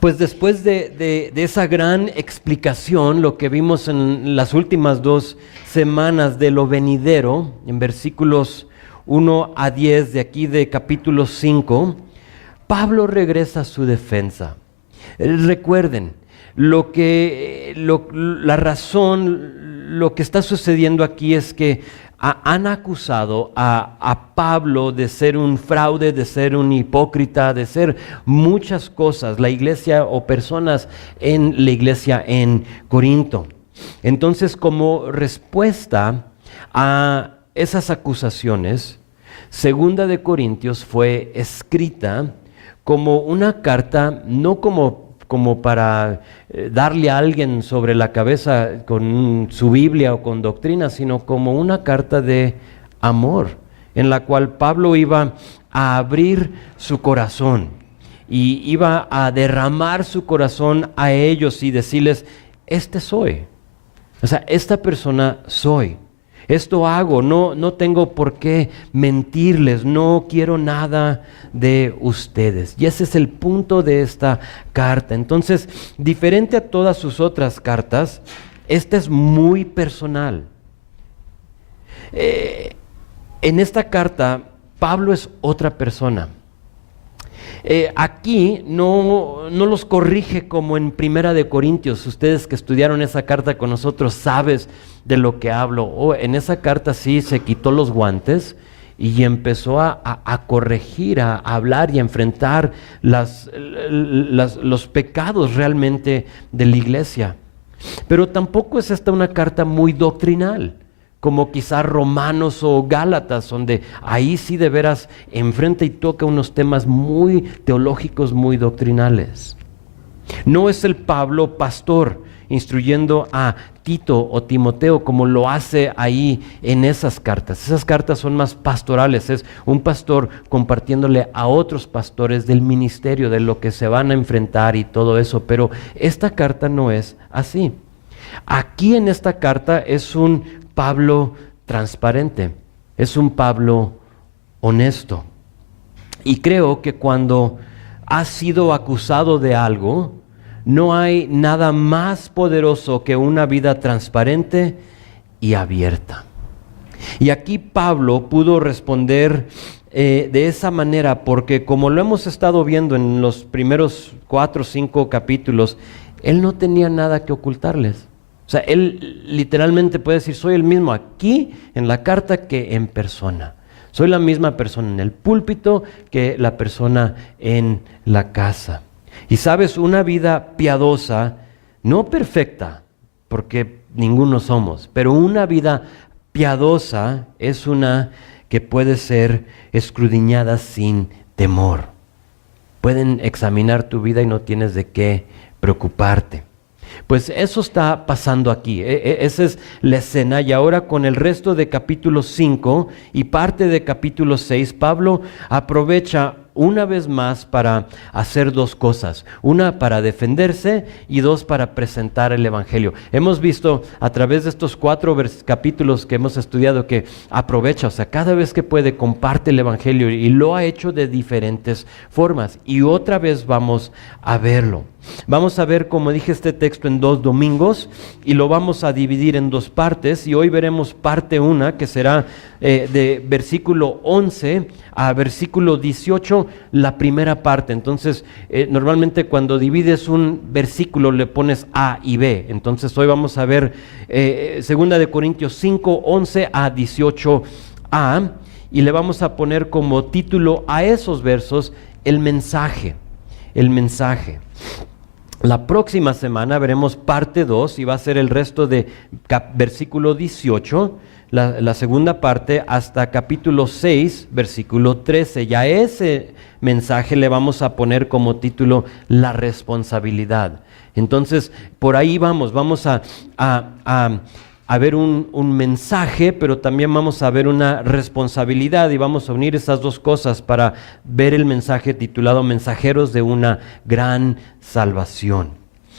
Pues después de esa gran explicación, lo que vimos en las últimas 2 semanas de lo venidero, en versículos 1 a 10 de aquí de capítulo 5, Pablo regresa a su defensa. Recuerden, la razón, lo que está sucediendo aquí es que han acusado a Pablo de ser un fraude, de ser un hipócrita, de ser muchas cosas, la iglesia o personas en la iglesia en Corinto. Entonces, como respuesta a esas acusaciones, Segunda de Corintios fue escrita como una carta, no como para darle a alguien sobre la cabeza con su Biblia o con doctrina, sino como una carta de amor, en la cual Pablo iba a abrir su corazón y iba a derramar su corazón a ellos y decirles, este soy, o sea, esta persona soy. Esto hago, no tengo por qué mentirles, no quiero nada de ustedes. Y ese es el punto de esta carta. Entonces, diferente a todas sus otras cartas, esta es muy personal. En esta carta, Pablo es otra persona. Aquí no los corrige como en Primera de Corintios. Ustedes que estudiaron esa carta con nosotros sabes de lo que hablo. En esa carta sí se quitó los guantes y empezó a corregir, a hablar y a enfrentar los pecados realmente de la iglesia. Pero tampoco es esta una carta muy doctrinal, como quizás Romanos o Gálatas, donde ahí sí de veras enfrenta y toca unos temas muy teológicos, muy doctrinales. No es el Pablo pastor instruyendo a Tito o Timoteo como lo hace ahí en esas cartas. Esas cartas son más pastorales, es un pastor compartiéndole a otros pastores del ministerio, de lo que se van a enfrentar y todo eso, pero esta carta no es así. Aquí en esta carta es un Pablo transparente, es un Pablo honesto. Y creo que cuando has sido acusado de algo, no hay nada más poderoso que una vida transparente y abierta. Y aquí Pablo pudo responder de esa manera, porque como lo hemos estado viendo en los primeros 4 o 5 capítulos, él no tenía nada que ocultarles. O sea, él literalmente puede decir, soy el mismo aquí en la carta que en persona. Soy la misma persona en el púlpito que la persona en la casa. Y sabes, una vida piadosa, no perfecta, porque ninguno somos, pero una vida piadosa es una que puede ser escudriñada sin temor. Pueden examinar tu vida y no tienes de qué preocuparte. Pues eso está pasando aquí, esa es la escena. Y ahora con el resto de capítulo 5 y parte de capítulo 6, Pablo aprovecha una vez más para hacer 2 cosas. Una para defenderse y 2 para presentar el evangelio. Hemos visto a través de estos 4 capítulos que hemos estudiado que aprovecha, o sea, cada vez que puede comparte el evangelio y lo ha hecho de diferentes formas. Y otra vez vamos a verlo. Vamos a ver, como dije, este texto en 2 domingos y lo vamos a dividir en 2 partes. Y hoy veremos parte 1 que será de versículo 11 a versículo 18, la primera parte. Entonces, normalmente cuando divides un versículo le pones A y B. Entonces, hoy vamos a ver 2 de Corintios 5, 11 a 18a y le vamos a poner como título a esos versos el mensaje. El mensaje. La próxima semana veremos parte 2 y va a ser el resto de versículo 18, la segunda parte hasta capítulo 6, versículo 13. Ya ese mensaje le vamos a poner como título la responsabilidad. Entonces, por ahí vamos a ver un mensaje, pero también vamos a ver una responsabilidad y vamos a unir esas 2 cosas para ver el mensaje titulado Mensajeros de una gran salvación.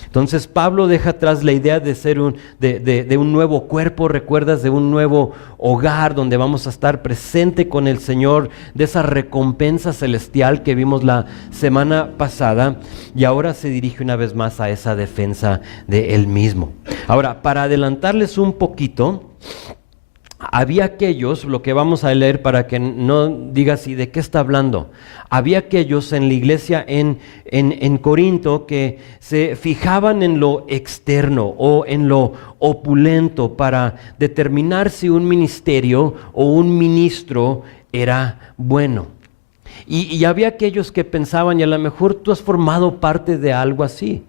Entonces Pablo deja atrás la idea de ser de un nuevo cuerpo, recuerdas, de un nuevo hogar donde vamos a estar presente con el Señor, de esa recompensa celestial que vimos la semana pasada, y ahora se dirige una vez más a esa defensa de Él mismo. Ahora, para adelantarles un poquito, había aquellos, lo que vamos a leer para que no digas ¿y de qué está hablando? Había aquellos en la iglesia en Corinto que se fijaban en lo externo o en lo opulento para determinar si un ministerio o un ministro era bueno. Y había aquellos que pensaban, y a lo mejor tú has formado parte de algo así,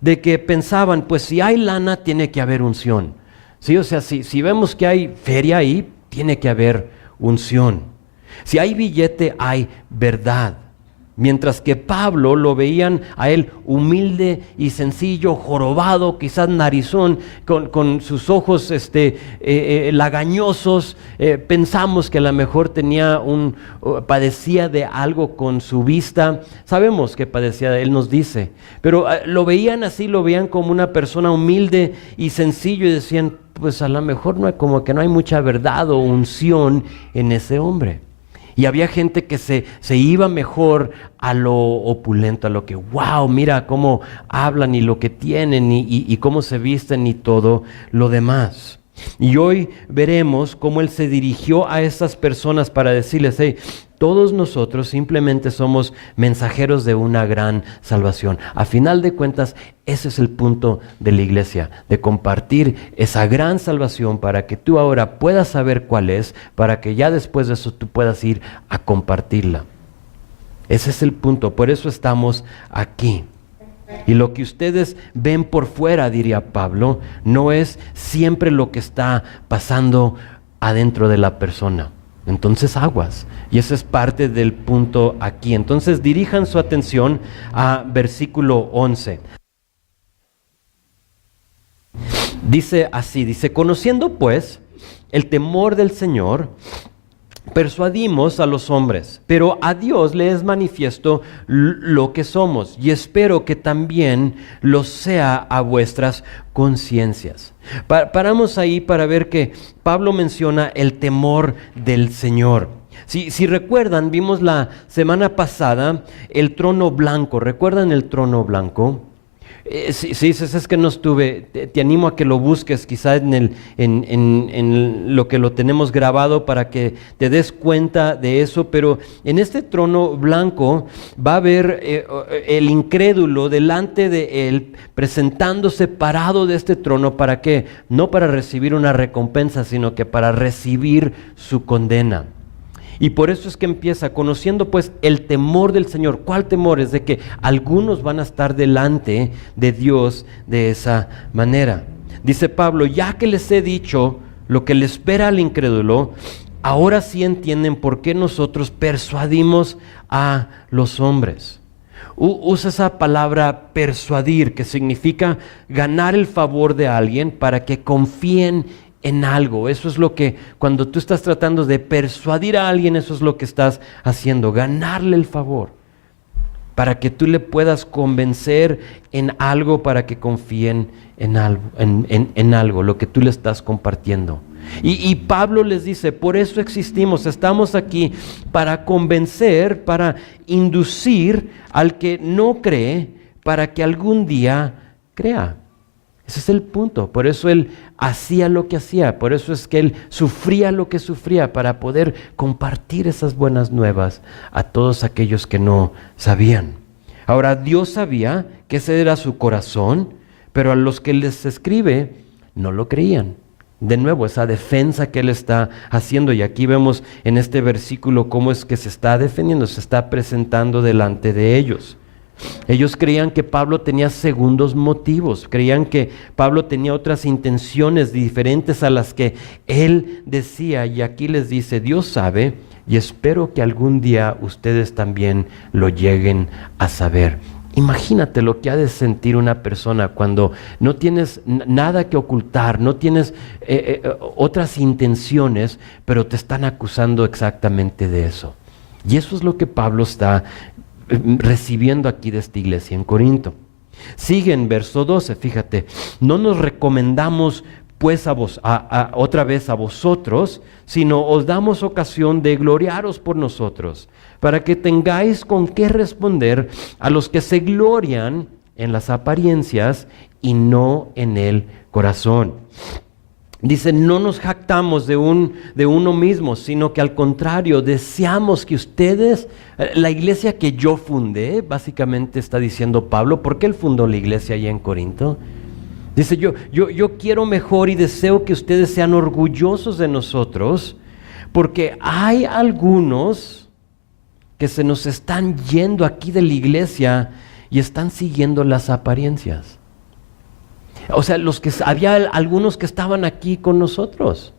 de que pensaban, pues si hay lana tiene que haber unción. Sí, o sea, si vemos que hay feria ahí, tiene que haber unción. Si hay billete, hay verdad. Mientras que Pablo lo veían a él humilde y sencillo, jorobado, quizás narizón, con sus ojos lagañosos, pensamos que a lo mejor padecía de algo con su vista. Sabemos que padecía, él nos dice, pero lo veían así, lo veían como una persona humilde y sencillo y decían, pues a lo mejor como que no hay mucha verdad o unción en ese hombre. Y había gente que se iba mejor a lo opulento, a lo que, wow, mira cómo hablan y lo que tienen y cómo se visten y todo lo demás. Y hoy veremos cómo Él se dirigió a estas personas para decirles, hey, todos nosotros simplemente somos mensajeros de una gran salvación. A final de cuentas, ese es el punto de la iglesia, de compartir esa gran salvación para que tú ahora puedas saber cuál es, para que ya después de eso tú puedas ir a compartirla. Ese es el punto, por eso estamos aquí. Y lo que ustedes ven por fuera, diría Pablo, no es siempre lo que está pasando adentro de la persona. Entonces aguas. Y ese es parte del punto aquí. Entonces dirijan su atención a versículo 11. Dice así, conociendo pues el temor del Señor, persuadimos a los hombres, pero a Dios le es manifiesto lo que somos, y espero que también lo sea a vuestras conciencias. Paramos ahí para ver que Pablo menciona el temor del Señor. Si recuerdan, vimos la semana pasada el trono blanco. ¿Recuerdan el trono blanco? Si dices, es que no estuve, te animo a que lo busques quizá en lo que lo tenemos grabado para que te des cuenta de eso, pero en este trono blanco va a haber el incrédulo delante de él, presentándose parado de este trono, ¿para qué? No para recibir una recompensa, sino que para recibir su condena. Y por eso es que empieza conociendo pues el temor del Señor. ¿Cuál temor? Es de que algunos van a estar delante de Dios de esa manera. Dice Pablo, ya que les he dicho lo que le espera al incrédulo, ahora sí entienden por qué nosotros persuadimos a los hombres. Usa esa palabra persuadir, que significa ganar el favor de alguien para que confíen en algo. Eso es lo que, cuando tú estás tratando de persuadir a alguien, eso es lo que estás haciendo, ganarle el favor, para que tú le puedas convencer en algo, para que confíen en algo, lo que tú le estás compartiendo. Y Pablo les dice, por eso existimos, estamos aquí para convencer, para inducir al que no cree, para que algún día crea. Ese es el punto, por eso él hacía lo que hacía, por eso es que él sufría lo que sufría, para poder compartir esas buenas nuevas a todos aquellos que no sabían. Ahora, Dios sabía que ese era su corazón, pero a los que les escribe no lo creían. De nuevo, esa defensa que él está haciendo, y aquí vemos en este versículo cómo es que se está defendiendo, se está presentando delante de ellos. Ellos creían que Pablo tenía segundos motivos, creían que Pablo tenía otras intenciones diferentes a las que él decía, y aquí les dice, Dios sabe, y espero que algún día ustedes también lo lleguen a saber. Imagínate lo que ha de sentir una persona cuando no tienes nada que ocultar, no tienes otras intenciones, pero te están acusando exactamente de eso. Y eso es lo que Pablo está recibiendo aquí de esta iglesia en Corinto. Sigue en verso 12, fíjate, no nos recomendamos pues otra vez a vosotros, sino os damos ocasión de gloriaros por nosotros, para que tengáis con qué responder a los que se glorian en las apariencias y no en el corazón. Dice, no nos jactamos de uno mismo, sino que al contrario, deseamos que ustedes, la iglesia que yo fundé, básicamente está diciendo Pablo, ¿por qué él fundó la iglesia allá en Corinto? Dice, yo quiero mejor y deseo que ustedes sean orgullosos de nosotros, porque hay algunos que se nos están yendo aquí de la iglesia y están siguiendo las apariencias. O sea, había algunos que estaban aquí con nosotros,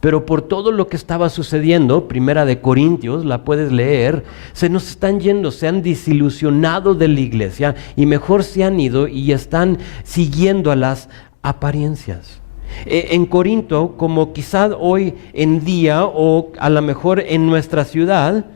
pero por todo lo que estaba sucediendo, Primera de Corintios, la puedes leer, se nos están yendo, se han desilusionado de la iglesia y mejor se han ido y están siguiendo a las apariencias. En Corinto, como quizás hoy en día o a lo mejor en nuestra ciudad,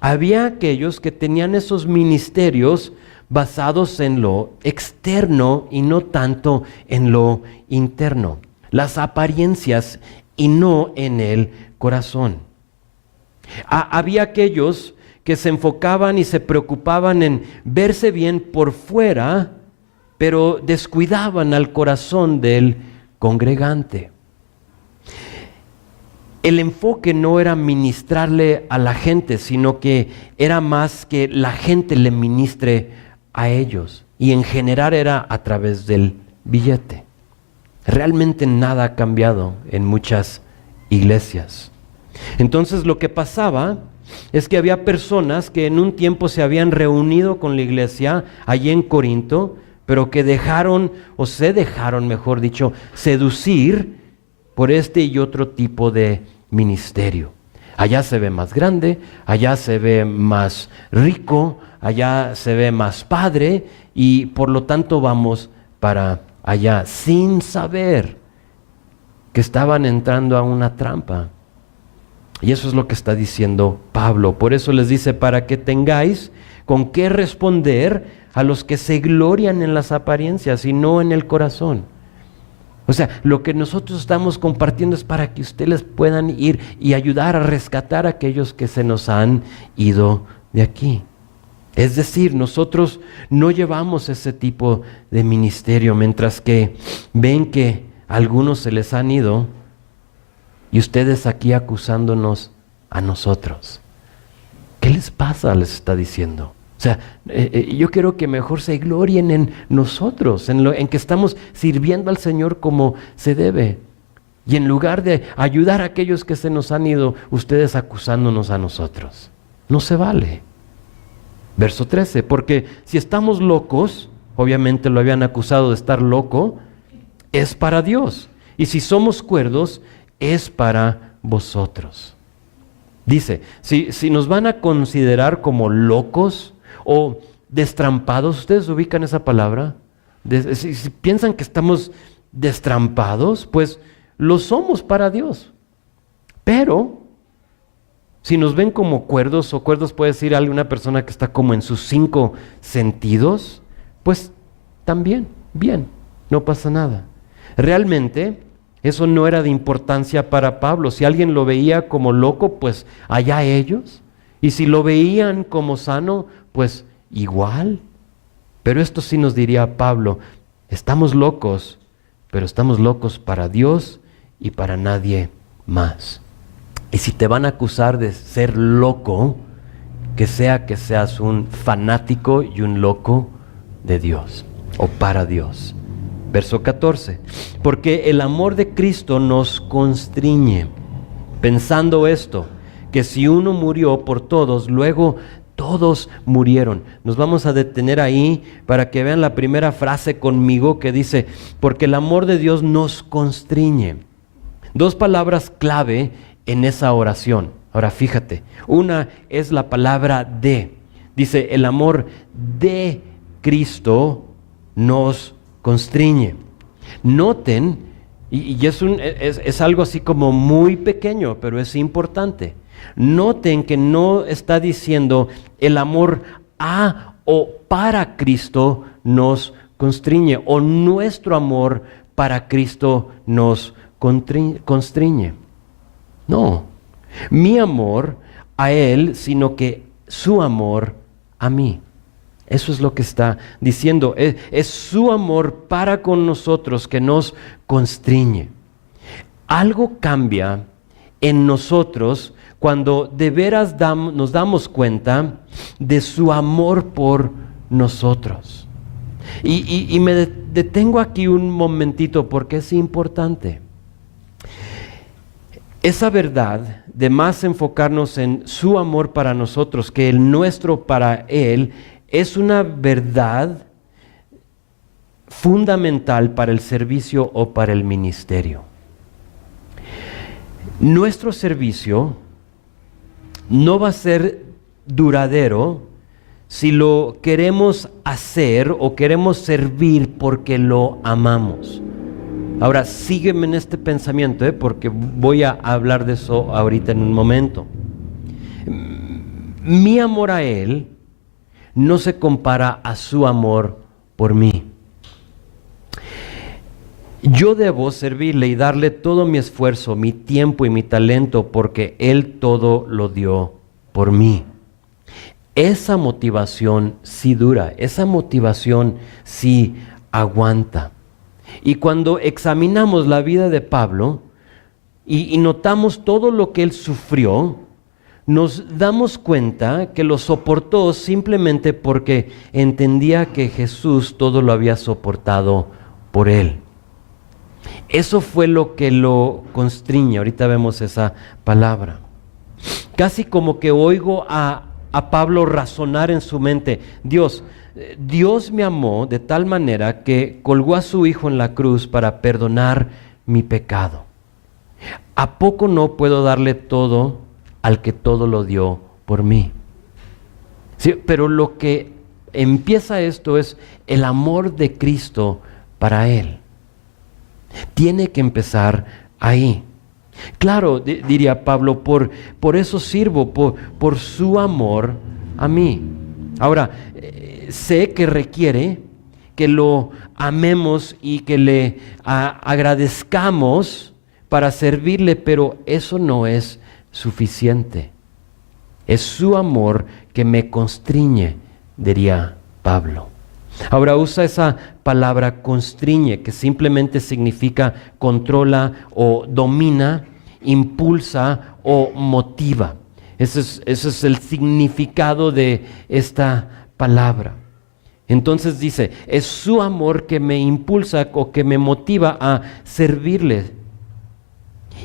había aquellos que tenían esos ministerios basados en lo externo y no tanto en lo interno. Las apariencias y no en el corazón. Había aquellos que se enfocaban y se preocupaban en verse bien por fuera, pero descuidaban al corazón del congregante. El enfoque no era ministrarle a la gente, sino que era más que la gente le ministre a ellos, y en general era a través del billete. Realmente nada ha cambiado en muchas iglesias. Entonces lo que pasaba es que había personas que en un tiempo se habían reunido con la iglesia allí en Corinto, pero que se dejaron, mejor dicho, seducir por este y otro tipo de ministerio. Allá se ve más grande, allá se ve más rico, allá se ve más padre y por lo tanto vamos para allá sin saber que estaban entrando a una trampa. Y eso es lo que está diciendo Pablo. Por eso les dice, para que tengáis con qué responder a los que se glorian en las apariencias y no en el corazón. O sea, lo que nosotros estamos compartiendo es para que ustedes puedan ir y ayudar a rescatar a aquellos que se nos han ido de aquí. Es decir, nosotros no llevamos ese tipo de ministerio, mientras que ven que algunos se les han ido y ustedes aquí acusándonos a nosotros. ¿Qué les pasa? Les está diciendo. O sea, yo quiero que mejor se glorien en nosotros, en que estamos sirviendo al Señor como se debe. Y en lugar de ayudar a aquellos que se nos han ido, ustedes acusándonos a nosotros. No se vale. Verso 13, porque si estamos locos, obviamente lo habían acusado de estar loco, es para Dios. Y si somos cuerdos, es para vosotros. Dice, si nos van a considerar como locos o destrampados, ¿ustedes ubican esa palabra? Si piensan que estamos destrampados, pues lo somos para Dios. Pero si nos ven como cuerdos, o cuerdos puede decir alguna persona que está como en sus 5 sentidos, pues también, bien, no pasa nada. Realmente eso no era de importancia para Pablo. Si alguien lo veía como loco, pues allá ellos. Y si lo veían como sano, pues igual. Pero esto sí nos diría Pablo, estamos locos, pero estamos locos para Dios y para nadie más. Y si te van a acusar de ser loco, que seas un fanático y un loco de Dios o para Dios. Verso 14, porque el amor de Cristo nos constriñe, pensando esto, que si uno murió por todos, luego todos murieron. Nos vamos a detener ahí para que vean la primera frase conmigo que dice, porque el amor de Dios nos constriñe. 2 palabras clave en esa oración. Ahora fíjate, una es la palabra de. Dice, el amor de Cristo nos constriñe. Noten, y es algo así como muy pequeño, pero es importante. Noten que no está diciendo el amor a o para Cristo nos constriñe o nuestro amor para Cristo nos constriñe. No, mi amor a Él, sino que su amor a mí. Eso es lo que está diciendo. Es su amor para con nosotros que nos constriñe. Algo cambia en nosotros cuando de veras nos damos cuenta de su amor por nosotros. Y me detengo aquí un momentito porque es importante. Esa verdad de más enfocarnos en su amor para nosotros que el nuestro para Él es una verdad fundamental para el servicio o para el ministerio. Nuestro servicio no va a ser duradero si lo queremos hacer o queremos servir porque lo amamos. Ahora, sígueme en este pensamiento, porque voy a hablar de eso ahorita en un momento. Mi amor a Él no se compara a su amor por mí. Yo debo servirle y darle todo mi esfuerzo, mi tiempo y mi talento porque Él todo lo dio por mí. Esa motivación sí dura, esa motivación sí aguanta. Y cuando examinamos la vida de Pablo y notamos todo lo que él sufrió, nos damos cuenta que lo soportó simplemente porque entendía que Jesús todo lo había soportado por él. Eso fue lo que lo constriñe. Ahorita vemos esa palabra. Casi como que oigo a Pablo razonar en su mente: Dios me amó de tal manera que colgó a su Hijo en la cruz para perdonar mi pecado. ¿A poco no puedo darle todo al que todo lo dio por mí? Sí, pero lo que empieza esto es el amor de Cristo para Él. Tiene que empezar ahí. Claro, diría Pablo, por eso sirvo, por su amor a mí. Ahora, sé que requiere que lo amemos y que le agradezcamos para servirle, pero eso no es suficiente. Es su amor que me constriñe, diría Pablo. Ahora usa esa palabra constriñe, que simplemente significa controla o domina, impulsa o motiva. Ese es el significado de esta palabra. Entonces dice, es su amor que me impulsa o que me motiva a servirle.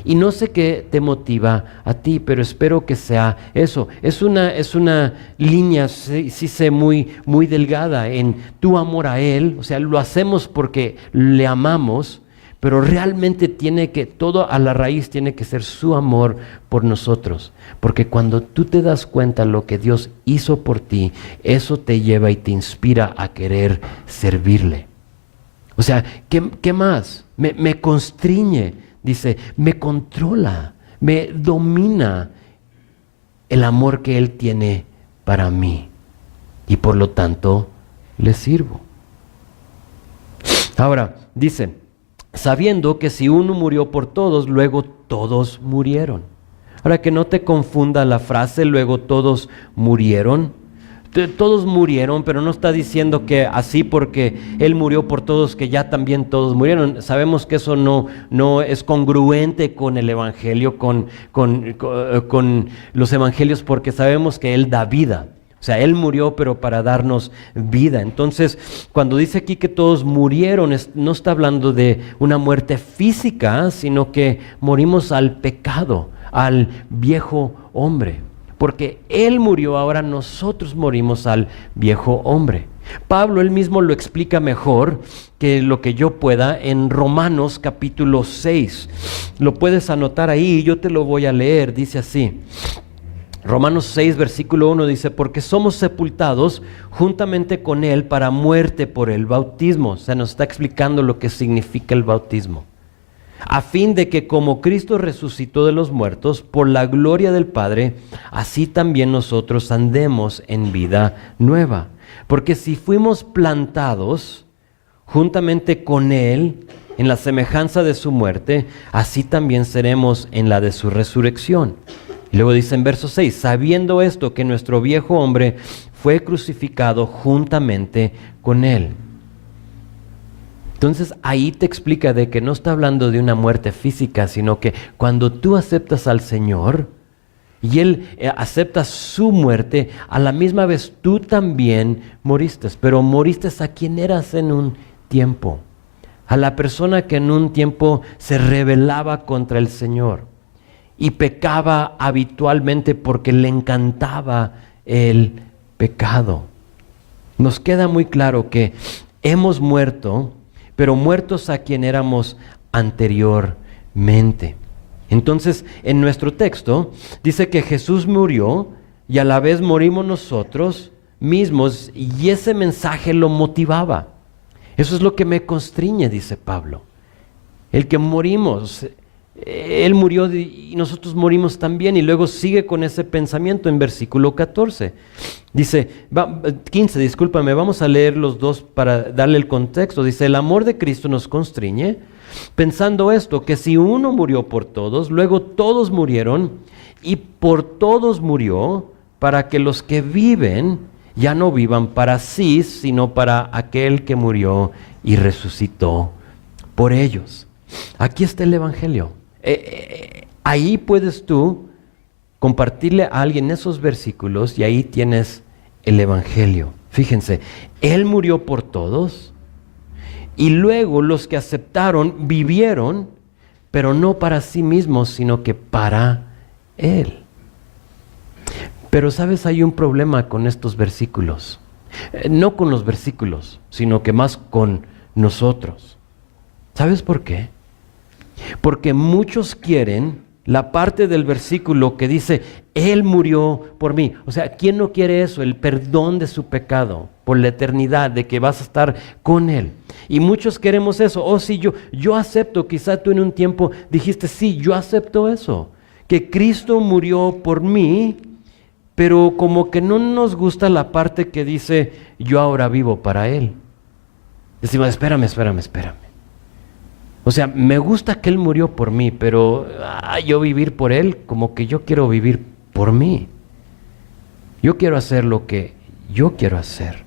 Y no sé qué te motiva a ti, pero espero que sea eso. Es una línea, sí sé, muy delgada en tu amor a Él. O sea, lo hacemos porque le amamos, pero realmente todo a la raíz tiene que ser su amor por nosotros. Porque cuando tú te das cuenta de lo que Dios hizo por ti, eso te lleva y te inspira a querer servirle. O sea, ¿qué más? Me constriñe. Dice, me controla, me domina el amor que Él tiene para mí. Y por lo tanto, le sirvo. Ahora, dice, sabiendo que si uno murió por todos, luego todos murieron. Ahora, que no te confunda la frase, luego todos murieron. Todos murieron, pero no está diciendo que así porque Él murió por todos, que ya también todos murieron. Sabemos que eso no es congruente con el Evangelio, con los Evangelios, porque sabemos que Él da vida. O sea, Él murió, pero para darnos vida. Entonces, cuando dice aquí que todos murieron, no está hablando de una muerte física, sino que morimos al pecado, al viejo hombre. Porque Él murió, ahora nosotros morimos al viejo hombre. Pablo él mismo lo explica mejor que lo que yo pueda en Romanos capítulo 6. Lo puedes anotar ahí, yo te lo voy a leer, dice así. Romanos 6, versículo 1 dice, porque somos sepultados juntamente con Él para muerte por el bautismo. O sea, nos está explicando lo que significa el bautismo. A fin de que como Cristo resucitó de los muertos por la gloria del Padre, así también nosotros andemos en vida nueva. Porque si fuimos plantados juntamente con Él en la semejanza de su muerte, así también seremos en la de su resurrección. Y luego dice en verso 6, sabiendo esto que nuestro viejo hombre fue crucificado juntamente con Él. Entonces ahí te explica de que no está hablando de una muerte física, sino que cuando tú aceptas al Señor y Él acepta su muerte, a la misma vez tú también moriste, pero moriste a quien eras en un tiempo, a la persona que en un tiempo se rebelaba contra el Señor y pecaba habitualmente porque le encantaba el pecado. Nos queda muy claro que hemos muerto, pero muertos a quien éramos anteriormente. Entonces, en nuestro texto dice que Jesús murió y a la vez morimos nosotros mismos, y ese mensaje lo motivaba. Eso es lo que me constriñe, dice Pablo. El que morimos, Él murió y nosotros morimos también, y luego sigue con ese pensamiento en versículo 14. Dice, 15, discúlpame, vamos a leer los dos para darle el contexto. Dice, el amor de Cristo nos constriñe, pensando esto, que si uno murió por todos, luego todos murieron, y por todos murió, para que los que viven ya no vivan para sí, sino para aquel que murió y resucitó por ellos. Aquí está el Evangelio. Ahí puedes tú compartirle a alguien esos versículos y ahí tienes el Evangelio. Fíjense, Él murió por todos y luego los que aceptaron vivieron, pero no para sí mismos, sino que para Él. Pero sabes, hay un problema con estos versículos. No con los versículos, sino que más con nosotros. ¿Sabes por qué? Porque muchos quieren la parte del versículo que dice, Él murió por mí. O sea, ¿quién no quiere eso? El perdón de su pecado por la eternidad, de que vas a estar con Él. Y muchos queremos eso. Oh, sí, yo acepto. Quizá tú en un tiempo dijiste, sí, yo acepto eso. Que Cristo murió por mí, pero como que no nos gusta la parte que dice, yo ahora vivo para Él. Decimos, espérame. O sea, me gusta que Él murió por mí, pero yo vivir por Él, como que yo quiero vivir por mí. Yo quiero hacer lo que yo quiero hacer.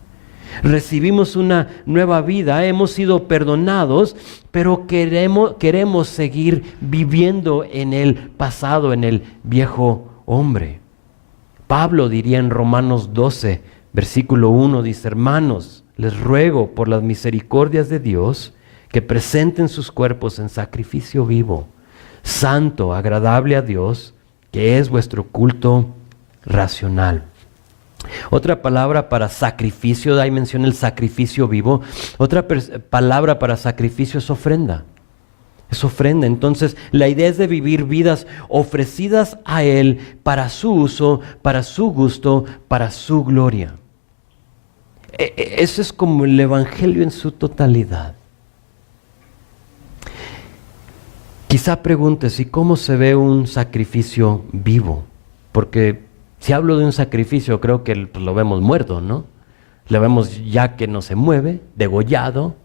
Recibimos una nueva vida, hemos sido perdonados, pero queremos seguir viviendo en el pasado, en el viejo hombre. Pablo diría en Romanos 12, versículo 1, dice, hermanos, les ruego por las misericordias de Dios, que presenten sus cuerpos en sacrificio vivo, santo, agradable a Dios, que es vuestro culto racional. Otra palabra para sacrificio, ahí menciona el sacrificio vivo. Otra palabra para sacrificio es ofrenda. Es ofrenda. Entonces, la idea es de vivir vidas ofrecidas a Él para su uso, para su gusto, para su gloria. Eso es como el Evangelio en su totalidad. Quizá preguntes, ¿y cómo se ve un sacrificio vivo? Porque si hablo de un sacrificio, creo que pues, lo vemos muerto, ¿no? Lo vemos ya que no se mueve, degollado,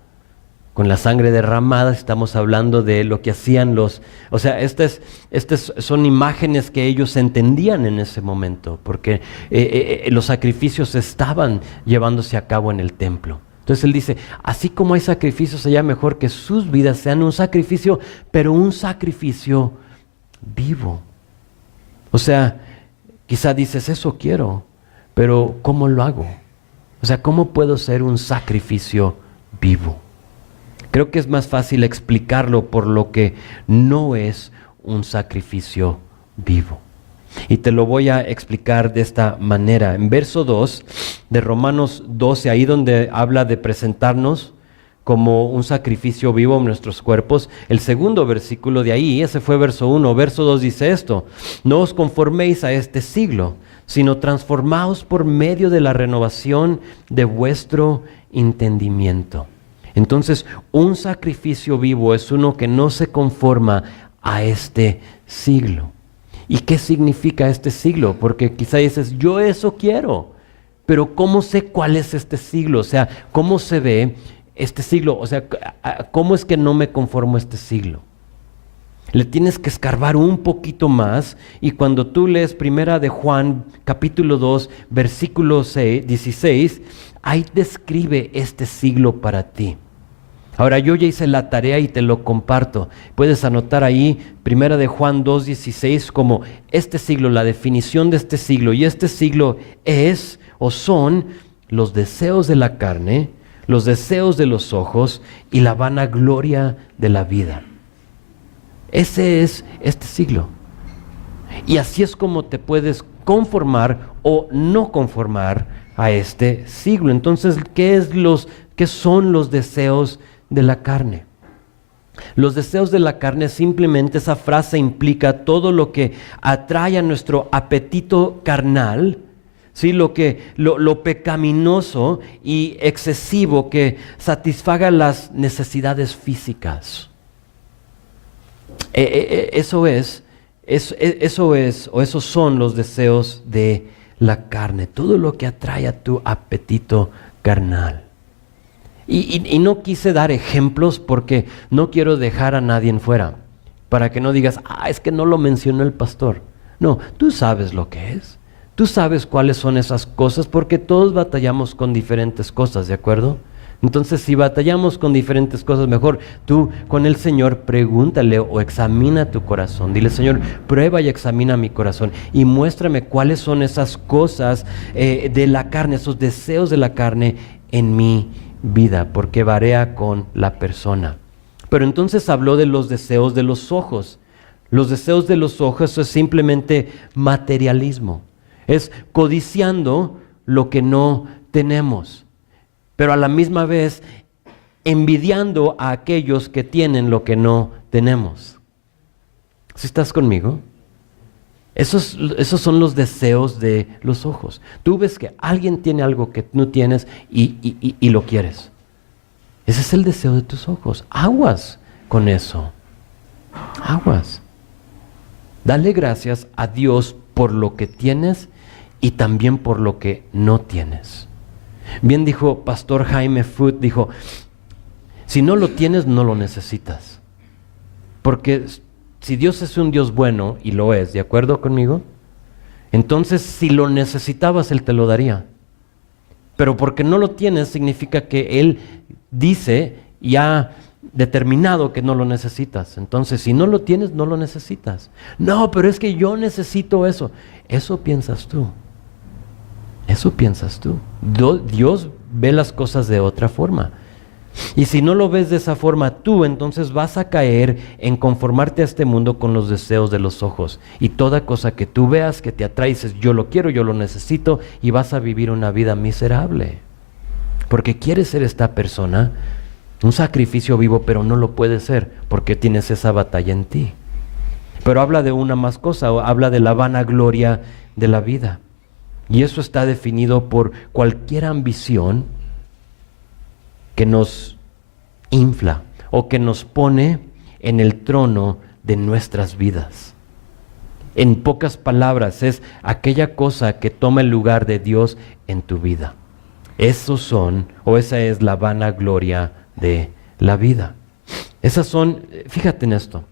con la sangre derramada. Estamos hablando de lo que hacían los... O sea, estas son imágenes que ellos entendían en ese momento, porque los sacrificios estaban llevándose a cabo en el templo. Entonces él dice, así como hay sacrificios allá, mejor que sus vidas sean un sacrificio, pero un sacrificio vivo. O sea, quizá dices, eso quiero, pero ¿cómo lo hago? O sea, ¿cómo puedo ser un sacrificio vivo? Creo que es más fácil explicarlo por lo que no es un sacrificio vivo. Y te lo voy a explicar de esta manera. En verso 2 de Romanos 12, ahí donde habla de presentarnos como un sacrificio vivo en nuestros cuerpos, el segundo versículo de ahí, ese fue verso 1, verso 2 dice esto, no os conforméis a este siglo, sino transformaos por medio de la renovación de vuestro entendimiento. Entonces, un sacrificio vivo es uno que no se conforma a este siglo. ¿Y qué significa este siglo? Porque quizá dices, yo eso quiero, Pero ¿cómo sé cuál es este siglo? O sea, ¿cómo se ve este siglo? O sea, ¿cómo es que no me conformo a este siglo? Le tienes que escarbar un poquito más, y cuando tú lees Primera de Juan, capítulo 2, versículo 16, ahí describe este siglo para ti. Ahora, yo ya hice la tarea y te lo comparto. Puedes anotar ahí Primera de Juan 2:16 como este siglo, la definición de este siglo. Y este siglo es o son los deseos de la carne, los deseos de los ojos y la vanagloria de la vida. Ese es este siglo. Y así es como te puedes conformar o no conformar a este siglo. Entonces, ¿qué son los deseos de la carne? Los deseos de la carne, simplemente esa frase implica todo lo que atrae a nuestro apetito carnal, ¿sí? Lo pecaminoso y excesivo que satisfaga las necesidades físicas. Esos son los deseos de la carne, todo lo que atrae a tu apetito carnal. Y no quise dar ejemplos porque no quiero dejar a nadie en fuera, para que no digas, es que no lo mencionó el pastor. No, tú sabes lo que es, tú sabes cuáles son esas cosas, porque todos batallamos con diferentes cosas, ¿de acuerdo? Entonces, si batallamos con diferentes cosas, mejor tú con el Señor pregúntale o examina tu corazón. Dile, Señor, prueba y examina mi corazón y muéstrame cuáles son esas cosas de la carne, esos deseos de la carne en mi vida, porque varía con la persona. Pero entonces habló de los deseos de los ojos. Los deseos de los ojos es simplemente materialismo. Es codiciando lo que no tenemos, pero a la misma vez envidiando a aquellos que tienen lo que no tenemos. ¿Sí estás conmigo? Esos son los deseos de los ojos. Tú ves que alguien tiene algo que no tienes y lo quieres. Ese es el deseo de tus ojos. Aguas con eso. Aguas. Dale gracias a Dios por lo que tienes y también por lo que no tienes. Bien dijo Pastor Jaime Foot, dijo, si no lo tienes, no lo necesitas. Porque si Dios es un Dios bueno, y lo es, ¿de acuerdo conmigo? Entonces, si lo necesitabas, Él te lo daría. Pero porque no lo tienes, significa que Él dice y ha determinado que no lo necesitas. Entonces, si no lo tienes, no lo necesitas. No, pero es que yo necesito eso. Eso piensas tú. Eso piensas tú. Dios ve las cosas de otra forma. Y si no lo ves de esa forma tú, entonces vas a caer en conformarte a este mundo con los deseos de los ojos. Y toda cosa que tú veas que te atrae, dices, yo lo quiero, yo lo necesito, y vas a vivir una vida miserable. Porque quieres ser esta persona, un sacrificio vivo, pero no lo puedes ser, porque tienes esa batalla en ti. Pero habla de una más cosa, habla de la vanagloria de la vida. Y eso está definido por cualquier ambición que nos infla o que nos pone en el trono de nuestras vidas. En pocas palabras, es aquella cosa que toma el lugar de Dios en tu vida. Esa es la vanagloria de la vida. Fíjate en esto,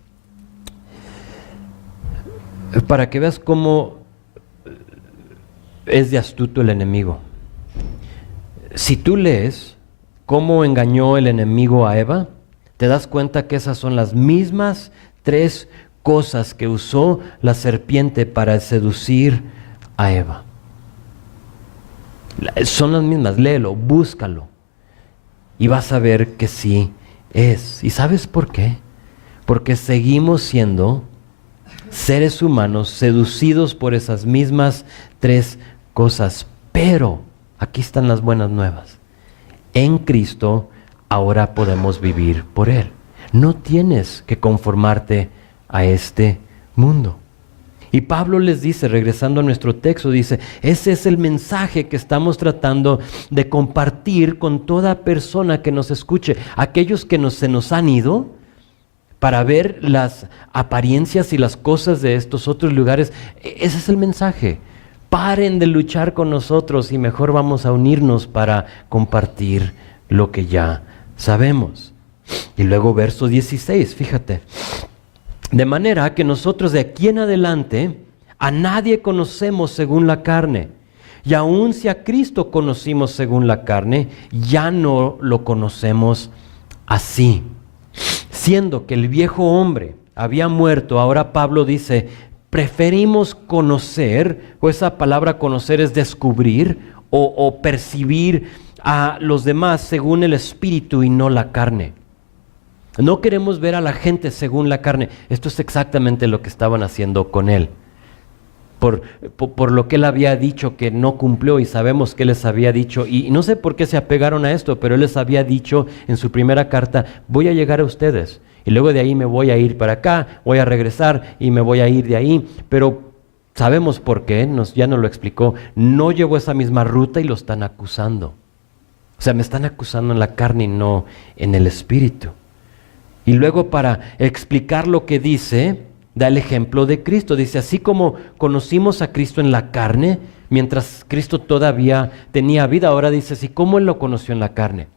para que veas cómo es de astuto el enemigo. Si tú lees cómo engañó el enemigo a Eva, te das cuenta que esas son las mismas 3 cosas que usó la serpiente para seducir a Eva. Son las mismas, léelo, búscalo y vas a ver que sí es. ¿Y sabes por qué? Porque seguimos siendo seres humanos seducidos por esas mismas 3 cosas, pero aquí están las buenas nuevas. En Cristo ahora podemos vivir por Él. No tienes que conformarte a este mundo. Y Pablo les dice, regresando a nuestro texto, dice, ese es el mensaje que estamos tratando de compartir con toda persona que nos escuche. Aquellos que se nos han ido para ver las apariencias y las cosas de estos otros lugares, ese es el mensaje. Paren de luchar con nosotros y mejor vamos a unirnos para compartir lo que ya sabemos. Y luego verso 16, fíjate. De manera que nosotros de aquí en adelante a nadie conocemos según la carne. Y aun si a Cristo conocimos según la carne, ya no lo conocemos así. Siendo que el viejo hombre había muerto, ahora Pablo dice, preferimos conocer, o esa palabra conocer es descubrir o percibir a los demás según el Espíritu y no la carne. No queremos ver a la gente según la carne. Esto es exactamente lo que estaban haciendo con él. Por lo que él había dicho que no cumplió, y sabemos que él les había dicho, y no sé por qué se apegaron a esto, pero él les había dicho en su primera carta, voy a llegar a ustedes, y luego de ahí me voy a ir para acá, voy a regresar y me voy a ir de ahí, pero sabemos por qué, ya nos lo explicó, no llevó esa misma ruta y lo están acusando. O sea, me están acusando en la carne y no en el espíritu. Y luego para explicar lo que dice, da el ejemplo de Cristo. Dice, así como conocimos a Cristo en la carne, mientras Cristo todavía tenía vida, ahora dice, así como Él lo conoció en la carne.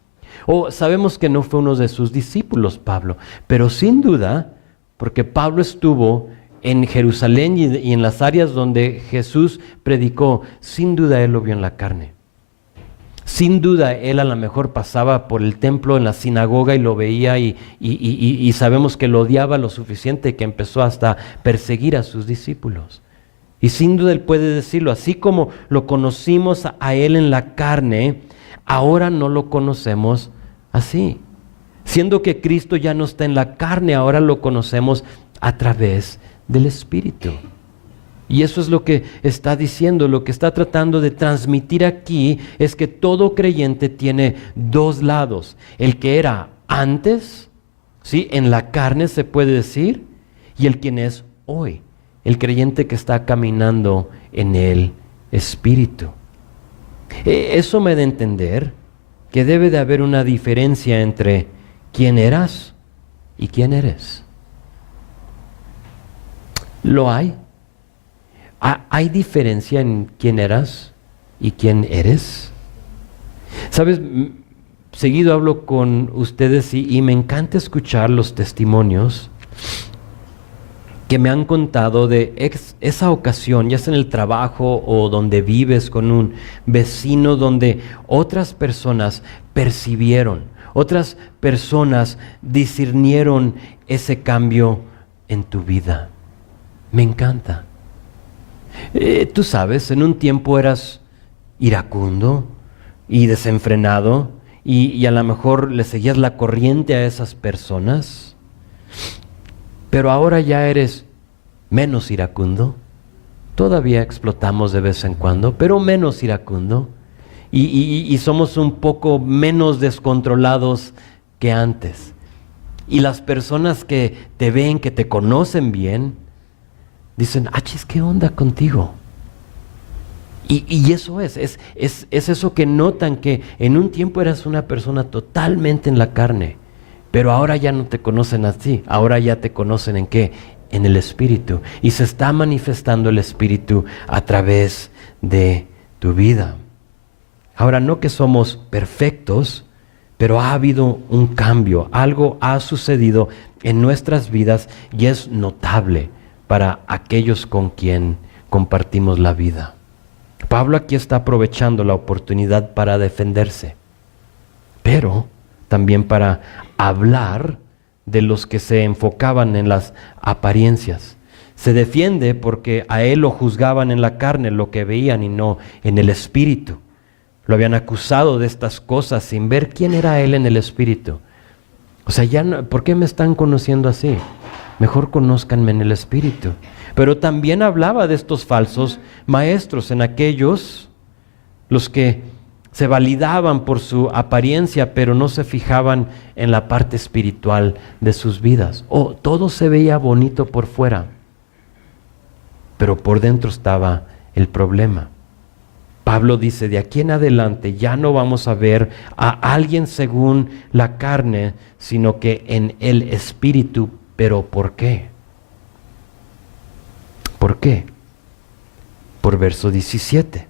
Sabemos que no fue uno de sus discípulos, Pablo, pero sin duda, porque Pablo estuvo en Jerusalén y en las áreas donde Jesús predicó, sin duda Él lo vio en la carne. Sin duda, él a lo mejor pasaba por el templo en la sinagoga y lo veía y sabemos que lo odiaba lo suficiente que empezó hasta a perseguir a sus discípulos. Y sin duda él puede decirlo, así como lo conocimos a él en la carne, ahora no lo conocemos así. Siendo que Cristo ya no está en la carne, ahora lo conocemos a través del Espíritu. Y eso es lo que está diciendo, lo que está tratando de transmitir aquí es que todo creyente tiene dos lados. El que era antes, ¿sí? En la carne se puede decir, y el quien es hoy, el creyente que está caminando en el Espíritu. Eso me da a entender que debe de haber una diferencia entre quién eras y quién eres. ¿Lo hay? ¿Hay diferencia en quién eras y quién eres? ¿Sabes? Seguido hablo con ustedes y me encanta escuchar los testimonios que me han contado de esa ocasión, ya sea en el trabajo o donde vives con un vecino, donde otras personas percibieron, otras personas discernieron ese cambio en tu vida. Me encanta. Tú sabes, en un tiempo eras iracundo y desenfrenado y a lo mejor le seguías la corriente a esas personas, pero ahora ya eres menos iracundo. Todavía explotamos de vez en cuando, pero menos iracundo y somos un poco menos descontrolados que antes. Y las personas que te ven, que te conocen bien, dicen, achis, ¿qué onda contigo? Y eso es eso que notan, que en un tiempo eras una persona totalmente en la carne, pero ahora ya no te conocen así, ahora ya te conocen ¿en qué? En el Espíritu. Y se está manifestando el Espíritu a través de tu vida. Ahora, no que somos perfectos, pero ha habido un cambio, algo ha sucedido en nuestras vidas y es notable para aquellos con quien compartimos la vida. Pablo aquí está aprovechando la oportunidad para defenderse, pero también para hablar de los que se enfocaban en las apariencias. Se defiende porque a él lo juzgaban en la carne, lo que veían, y no en el Espíritu. Lo habían acusado de estas cosas sin ver quién era él en el Espíritu. O sea, ya no, ¿por qué me están conociendo así? Mejor conózcanme en el Espíritu. Pero también hablaba de estos falsos maestros, en aquellos los que se validaban por su apariencia, pero no se fijaban en la parte espiritual de sus vidas. Todo se veía bonito por fuera, pero por dentro estaba el problema. Pablo dice, de aquí en adelante ya no vamos a ver a alguien según la carne, sino que en el Espíritu. ¿Pero por qué? ¿Por qué? por verso 17.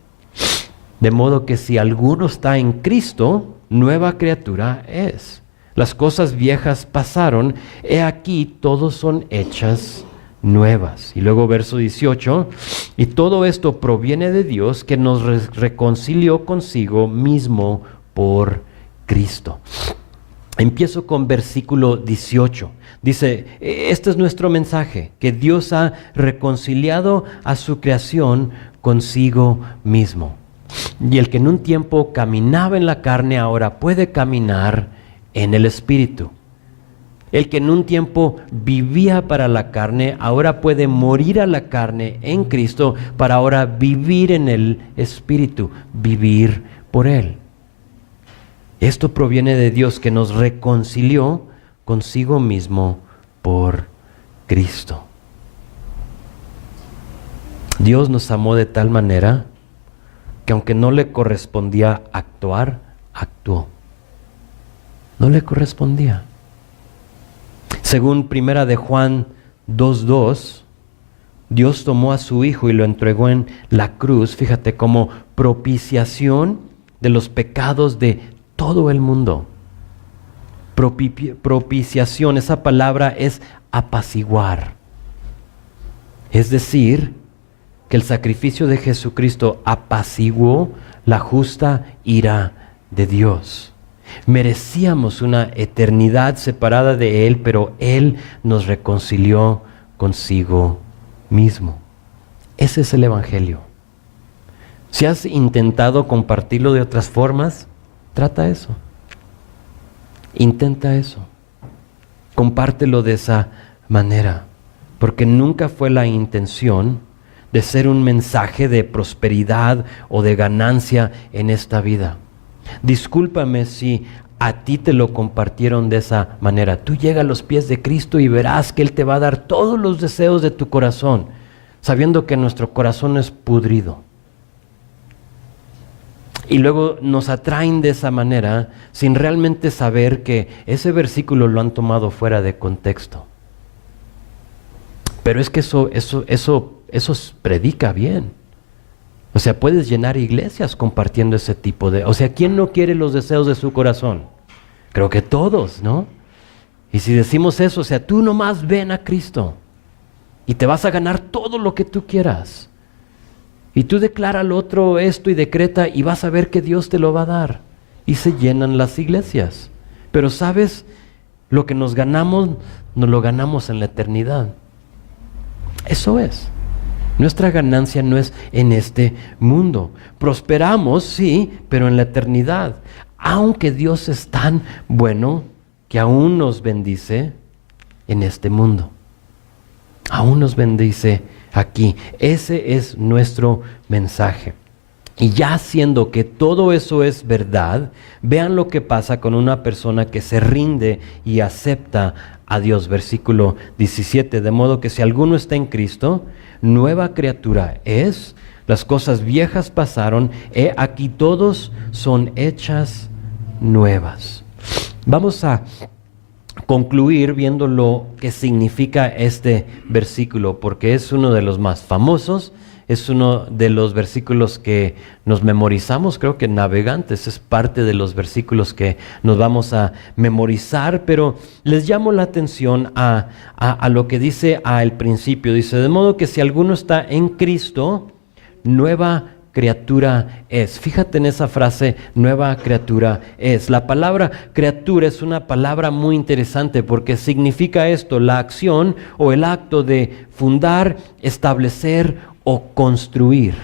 De modo que si alguno está en Cristo, nueva criatura es. Las cosas viejas pasaron, he aquí todos son hechas nuevas. Y luego verso 18, y todo esto proviene de Dios que nos reconcilió consigo mismo por Cristo. Empiezo con versículo 18. Dice, este es nuestro mensaje, que Dios ha reconciliado a su creación consigo mismo. Y el que en un tiempo caminaba en la carne, ahora puede caminar en el Espíritu. El que en un tiempo vivía para la carne, ahora puede morir a la carne en Cristo para ahora vivir en el Espíritu, vivir por Él. Esto proviene de Dios que nos reconcilió consigo mismo por Cristo. Dios nos amó de tal manera que aunque no le correspondía actuar, actuó. No le correspondía. Según Primera de Juan 2:2, Dios tomó a su Hijo y lo entregó en la cruz, fíjate, como propiciación de los pecados de todo el mundo. Propiciación, esa palabra es apaciguar. Es decir, que el sacrificio de Jesucristo apaciguó la justa ira de Dios. Merecíamos una eternidad separada de Él, pero Él nos reconcilió consigo mismo. Ese es el Evangelio. Si has intentado compartirlo de otras formas, trata eso. Intenta eso. Compártelo de esa manera, porque nunca fue la intención de ser un mensaje de prosperidad o de ganancia en esta vida. Discúlpame si a ti te lo compartieron de esa manera. Tú llega a los pies de Cristo y verás que Él te va a dar todos los deseos de tu corazón, sabiendo que nuestro corazón es pudrido. Y luego nos atraen de esa manera sin realmente saber que ese versículo lo han tomado fuera de contexto. Pero es que eso predica bien. O sea, puedes llenar iglesias compartiendo ese tipo de... O sea, ¿quién no quiere los deseos de su corazón? Creo que todos, ¿no? Y si decimos eso, o sea, tú nomás ven a Cristo y te vas a ganar todo lo que tú quieras. Y tú declara al otro esto y decreta y vas a ver que Dios te lo va a dar. Y se llenan las iglesias. Pero ¿sabes? Lo que nos ganamos, nos lo ganamos en la eternidad. Eso es. Nuestra ganancia no es en este mundo. Prosperamos, sí, pero en la eternidad. Aunque Dios es tan bueno que aún nos bendice en este mundo. Aún nos bendice aquí. Ese es nuestro mensaje. Y ya siendo que todo eso es verdad, vean lo que pasa con una persona que se rinde y acepta a Dios. Versículo 17. De modo que si alguno está en Cristo, nueva criatura es, las cosas viejas pasaron, he aquí todos son hechas nuevas. Vamos a concluir viendo lo que significa este versículo, porque es uno de los más famosos, es uno de los versículos que nos memorizamos, creo que Navegantes es parte de los versículos que nos vamos a memorizar, pero les llamo la atención a lo que dice al principio. Dice, de modo que si alguno está en Cristo, nueva criatura es. Fíjate en esa frase, nueva criatura es. La palabra criatura es una palabra muy interesante porque significa esto, la acción o el acto de fundar, establecer o construir.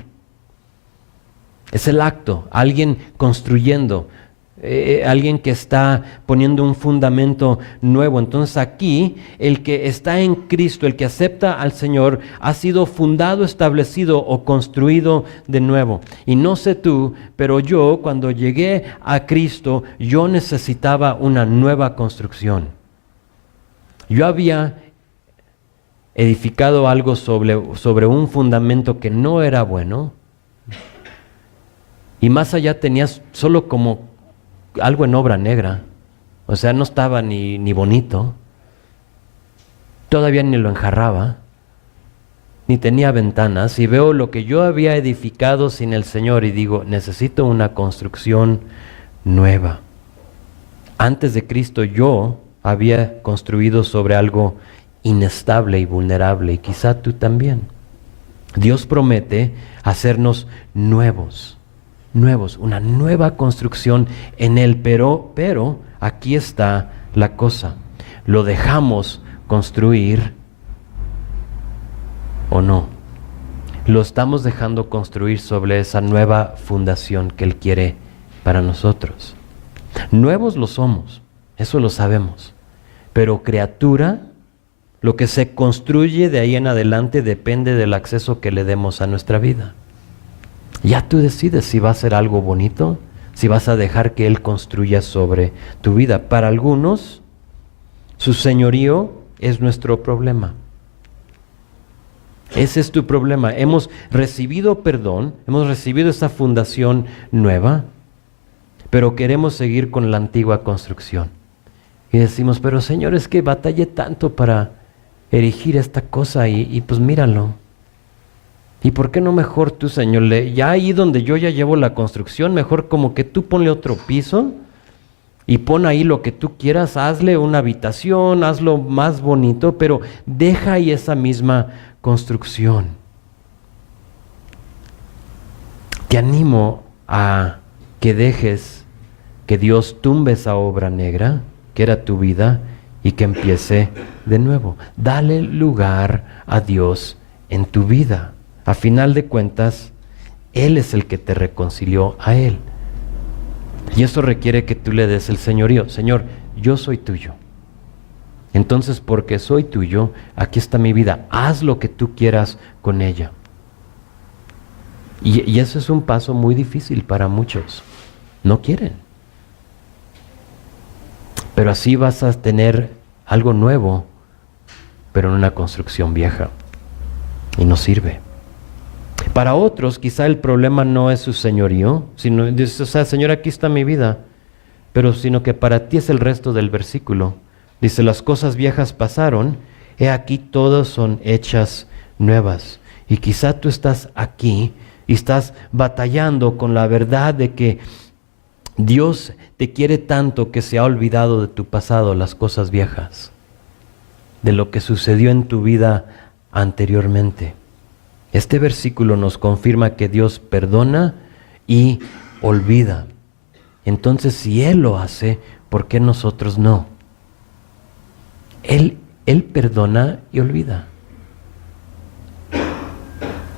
Es el acto, alguien construyendo, alguien que está poniendo un fundamento nuevo. Entonces aquí, el que está en Cristo, el que acepta al Señor, ha sido fundado, establecido o construido de nuevo. Y no sé tú, pero yo cuando llegué a Cristo, yo necesitaba una nueva construcción. Yo había edificado algo sobre un fundamento que no era bueno, y más allá tenías solo como algo en obra negra, o sea, no estaba ni bonito, todavía ni lo enjarraba, ni tenía ventanas, y veo lo que yo había edificado sin el Señor y digo, necesito una construcción nueva. Antes de Cristo yo había construido sobre algo inestable y vulnerable, y quizá tú también. Dios promete hacernos nuevos, una nueva construcción en Él, pero aquí está la cosa. ¿Lo dejamos construir o no? Lo estamos dejando construir sobre esa nueva fundación que Él quiere para nosotros. Nuevos lo somos, eso lo sabemos, pero criatura, lo que se construye de ahí en adelante depende del acceso que le demos a nuestra vida. Ya tú decides si va a ser algo bonito, si vas a dejar que Él construya sobre tu vida. Para algunos, su señorío es nuestro problema. Ese es tu problema. Hemos recibido perdón, hemos recibido esa fundación nueva, pero queremos seguir con la antigua construcción. Y decimos, pero Señor, es que batallé tanto para erigir esta cosa y pues míralo. ¿Y por qué no mejor tú, Señor, ya ahí donde yo ya llevo la construcción, mejor como que tú ponle otro piso y pon ahí lo que tú quieras, hazle una habitación, hazlo más bonito, pero deja ahí esa misma construcción. Te animo a que dejes que Dios tumbe esa obra negra que era tu vida y que empiece de nuevo. Dale lugar a Dios en tu vida. A final de cuentas, Él es el que te reconcilió a Él. Y eso requiere que tú le des el señorío. Señor, yo soy tuyo. Entonces, porque soy tuyo, aquí está mi vida. Haz lo que tú quieras con ella. Y eso es un paso muy difícil para muchos. No quieren. Pero así vas a tener algo nuevo, pero en una construcción vieja. Y no sirve. Para otros, quizá el problema no es su señorío, sino, o sea, Señor, aquí está mi vida, pero sino que para ti es el resto del versículo. Dice, las cosas viejas pasaron, he aquí todas son hechas nuevas. Y quizá tú estás aquí y estás batallando con la verdad de que Dios te quiere tanto que se ha olvidado de tu pasado, las cosas viejas, de lo que sucedió en tu vida anteriormente. Este versículo nos confirma que Dios perdona y olvida. Entonces, si Él lo hace, ¿por qué nosotros no? Él perdona y olvida.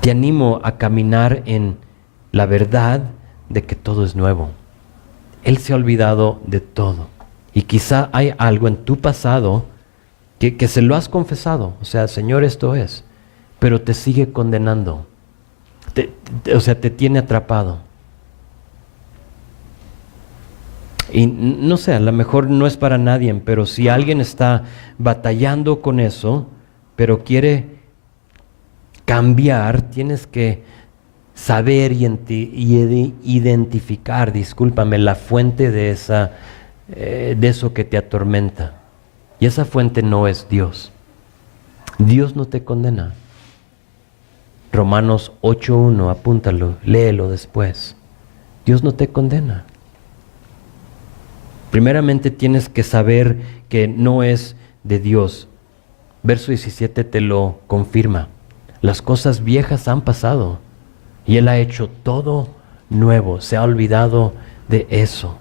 Te animo a caminar en la verdad de que todo es nuevo. Él se ha olvidado de todo. Y quizá hay algo en tu pasado que se lo has confesado. O sea, Señor, esto es. Pero te sigue condenando. O sea, te tiene atrapado. Y no sé, a lo mejor no es para nadie, pero si alguien está batallando con eso, pero quiere cambiar, tienes que saber y identificar, la fuente de eso que te atormenta. Y esa fuente no es Dios. Dios no te condena. Romanos 8:1, apúntalo, léelo después. Dios no te condena. Primeramente tienes que saber que no es de Dios. Verso 17 te lo confirma. Las cosas viejas han pasado y Él ha hecho todo nuevo. Se ha olvidado de eso.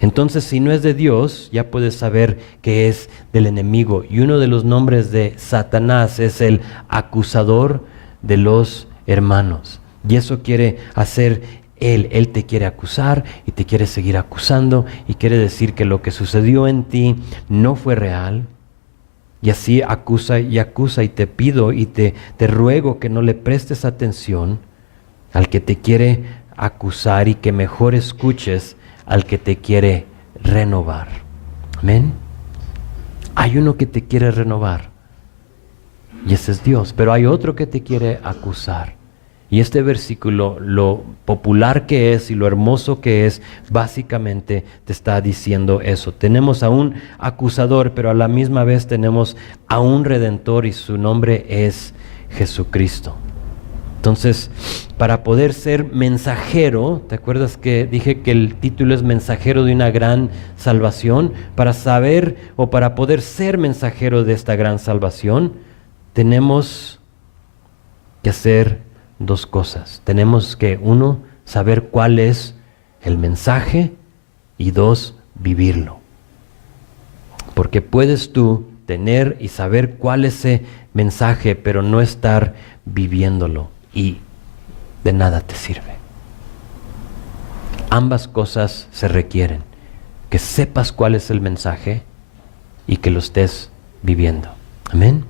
Entonces, si no es de Dios, ya puedes saber que es del enemigo. Y uno de los nombres de Satanás es el acusador de los hermanos. Y eso quiere hacer Él. Él te quiere acusar y te quiere seguir acusando y quiere decir que lo que sucedió en ti no fue real. Y así acusa y te pido y te ruego que no le prestes atención al que te quiere acusar y que mejor escuches al que te quiere renovar. Amén. Hay uno que te quiere renovar y ese es Dios, pero hay otro que te quiere acusar. Y este versículo, lo popular que es y lo hermoso que es, básicamente te está diciendo eso. Tenemos a un acusador, pero a la misma vez tenemos a un redentor y su nombre es Jesucristo. Entonces, para poder ser mensajero, ¿te acuerdas que dije que el título es mensajero de una gran salvación? Para saber o para poder ser mensajero de esta gran salvación, tenemos que hacer dos cosas. Tenemos que, uno, saber cuál es el mensaje y dos, vivirlo. Porque puedes tú tener y saber cuál es ese mensaje, pero no estar viviéndolo. Y de nada te sirve. Ambas cosas se requieren. Que sepas cuál es el mensaje y que lo estés viviendo. Amén.